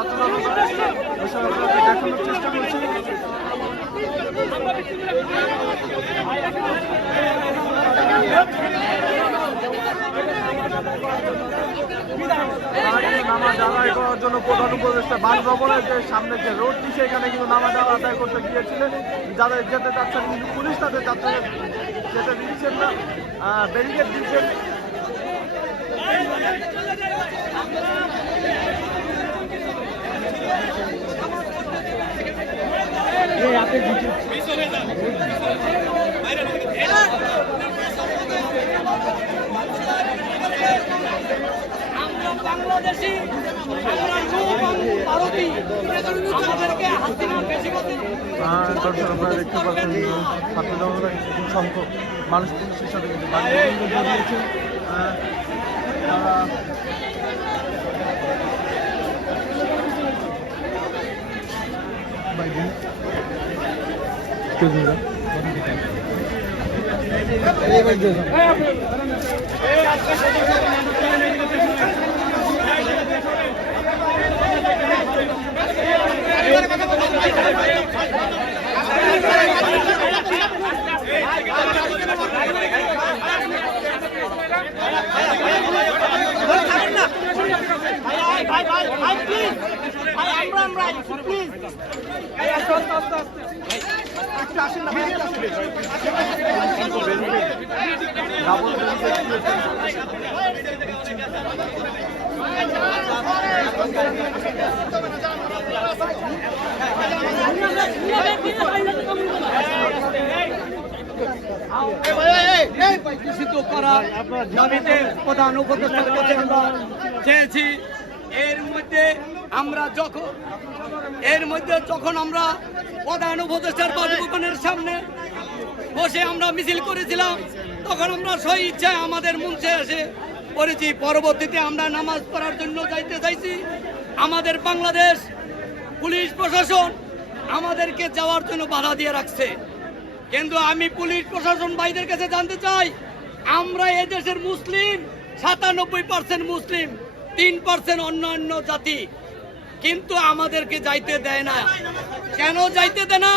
আপনাদের দেখানোর চেষ্টা করছি। নামাজ আদায় করার জন্য প্রধান উপদেষ্টা বাসভবনের যে সামনে যে রোডটি সেখানে কিন্তু নামাজ আদায় করতে গিয়েছিলেন যাদের যেতে চাচ্ছেন কিন্তু পুলিশ তাদের যাচ্ছে যেতে দিচ্ছেন না ব্যারিকেড দিচ্ছেন বাংলাদেশি আমরা নৌ ভারতী আমাদেরকে দর্শক আপনারা দেখতে পাচ্ছেন সংখ্যক মানুষ পুলিশের সাথে কিন্তু বাণিজ্য জড়িয়েছে প্লিজ দাবিতে প্রধান উপদেষ্টার কাছে আমরা চেয়েছি, এর মধ্যে আমরা যখন এর মধ্যে যখন আমরা প্রধান উপদেষ্টার বাসভবনের সামনে বসে আমরা মিছিল করেছিলাম, তখন আমরা সই ইচ্ছায় আমাদের মঞ্চে এসে পড়েছি পরবর্তীতে আমরা নামাজ পড়ার জন্য যাইতে চাইছি। আমাদের বাংলাদেশ পুলিশ প্রশাসন আমাদেরকে যাওয়ার জন্য বাধা দিয়ে রাখছে। কিন্তু আমি পুলিশ প্রশাসন ভাইদের কাছে জানতে চাই, আমরা এদেশের মুসলিম, সাতানব্বই পার্সেন্ট মুসলিম, তিন পার্সেন্ট অন্যান্য জাতি। কিন্তু আমাদেরকে যাইতে দেয় না। কেন যাইতে দেয় না?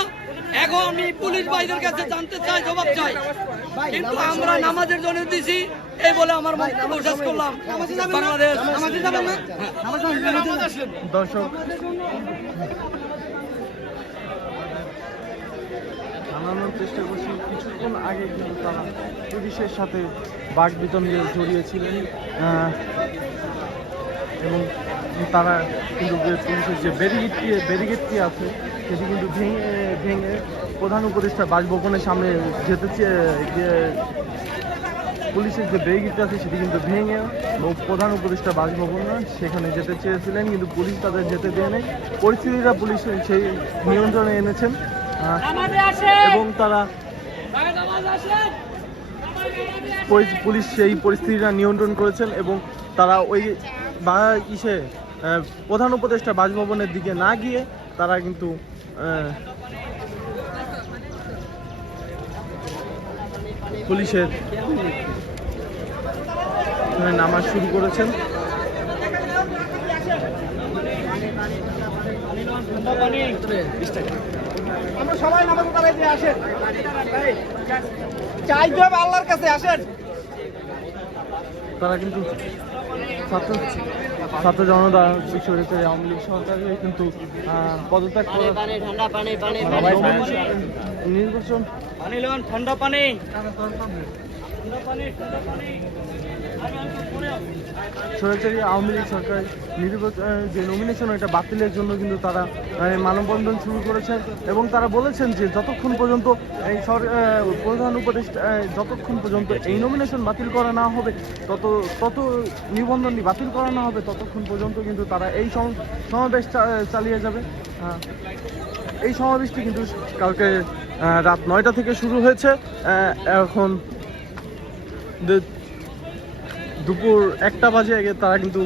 এখন আমি পুলিশ ভাইদের কাছে জানতে চাই, জবাব চাই। কিন্তু আমরা নামাজের জন্য দিছি এই বলে আমার বক্তব্য শেষ করলাম। বাংলাদেশ। দর্শক। জানানোর চেষ্টা করছি কিছুক্ষণ আগে কিন্তু তারা পুলিশের সাথে বাঘ বিতণ্ডে জড়িয়েছিলেন এবং তারা কিন্তু যে পুলিশের যে ব্যারিগেডটি ব্যারিগেডটি আছে সেটি কিন্তু ভেঙে ভেঙে প্রধান উপদেষ্টা বাসভবনের সামনে যেতে চেয়ে- যে- পুলিশের যে ব্যারিগেড আছে সেটি কিন্তু ভেঙে প্রধান উপদেষ্টা বাসভবন সেখানে যেতে চেয়েছিলেন কিন্তু পুলিশ তাদের যেতে দেয় নাই। পরিস্থিতিটা পুলিশ সেই নিয়ন্ত্রণে এনেছেন এবং তারা পুলিশ সেই পরিস্থিতিটা নিয়ন্ত্রণ করেছেন এবং তারা ওই বা ইসে প্রধান উপদেষ্টা বাসভবনের দিকে না গিয়ে তারা কিন্তু পুলিশের নামাজ শুরু করেছেন। আমরা সবাই নামাজ পড়াই দিয়ে আসেন। চাইতে হবে আল্লাহর কাছে আসেন। তারা কিন্তু ছাত্র জনতা বিশ্ববিদ্যালয় আওয়ামী লীগ সরকারে কিন্তু আহ, পদত্যাগ করে ঠান্ডা পানি পানি নির্বাচন পানি লন ঠান্ডা পানি। সরকারি আওয়ামী লীগ সরকার নির্বাচন যে নমিনেশন এটা বাতিলের জন্য কিন্তু তারা মানববন্ধন শুরু করেছেন এবং তারা বলেছেন যে যতক্ষণ পর্যন্ত এই প্রধান উপদেষ্টা যতক্ষণ পর্যন্ত এই নমিনেশন বাতিল করা না হবে, তত তত নিবন্ধনটি বাতিল করা না হবে, ততক্ষণ পর্যন্ত কিন্তু তারা এই সম- সমাবেশ চালিয়ে যাবে। এই সমাবেশটি কিন্তু কালকে রাত নয়টা থেকে শুরু হয়েছে। এখন দুপুর একটা বাজে আগে তারা কিন্তু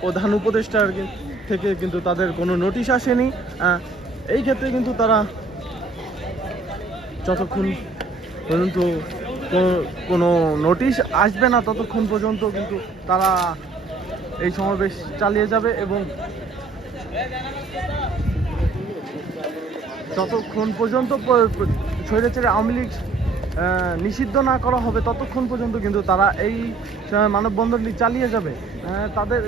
প্রধান উপদেষ্টার থেকে কিন্তু তাদের কোনো নোটিশ আসেনি। এই ক্ষেত্রে কিন্তু তারা যতক্ষণ পর্যন্ত কোনো নোটিশ আসবে না ততক্ষণ পর্যন্ত কিন্তু তারা এই সমাবেশ চালিয়ে যাবে এবং যতক্ষণ পর্যন্ত প- স্বৈরাচারী আওয়ামী লীগ নিষিদ্ধ না করা হবে ততক্ষণ পর্যন্ত কিন্তু তারা এই মানববন্ধনটি চালিয়ে যাবে। তাদের